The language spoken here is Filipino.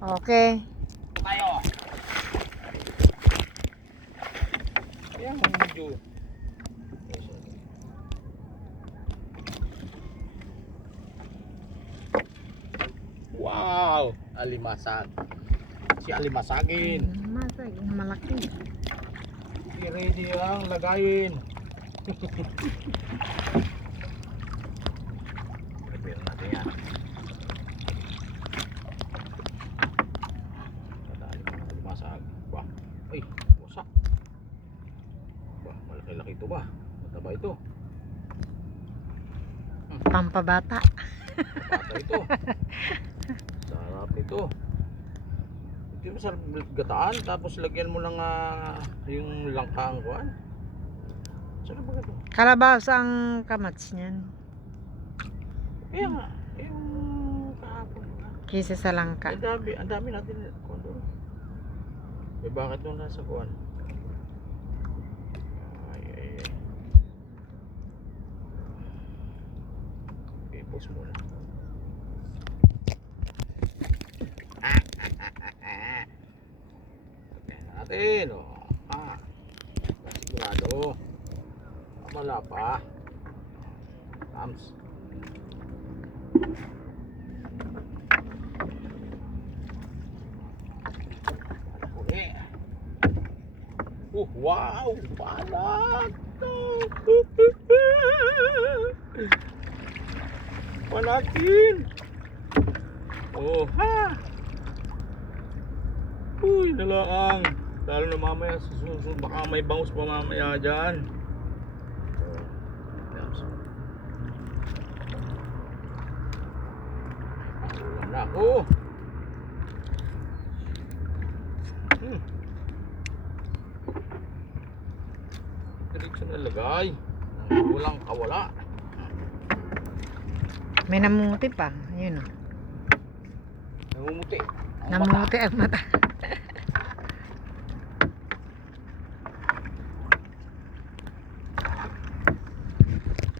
Okay. Tayo. Kaya mo medyo. Wow! Alimasag. Si alimasagin. Masag, malaki. Si ready ang lagayin. Prepare natin yan. Ay, wasak. Bah, malaki-laki ito ba? Mataba ito. Pampabata. Bata ito. Sarap ito. Ito yung masarap gataan tapos lagyan mo ng ah, yung langkaang kuan. Sarap ba ito? Kalabaw ang kamats niyan. Kaya nga, yung kahapon na. Kisa sa langka. Ang dami, ang dami natin. Eh bakit doon nasa kuan? Ay, ay, ay. Okay, pause muna. Tingnan natin, oh. Ah. Sigurado. Wala pa. Tams. Oh, wow! Palat! Palatin! Oh, ha! Uy, nalaang. Lalo na mamaya susunod, baka may bangus pa mamaya dyan. Oh. Pangulam na ako. Hmm. Diretso na lagay. Walang kawala. May namuti pa. Yun o. Namumuti. Ang mata. Namuti ang mata.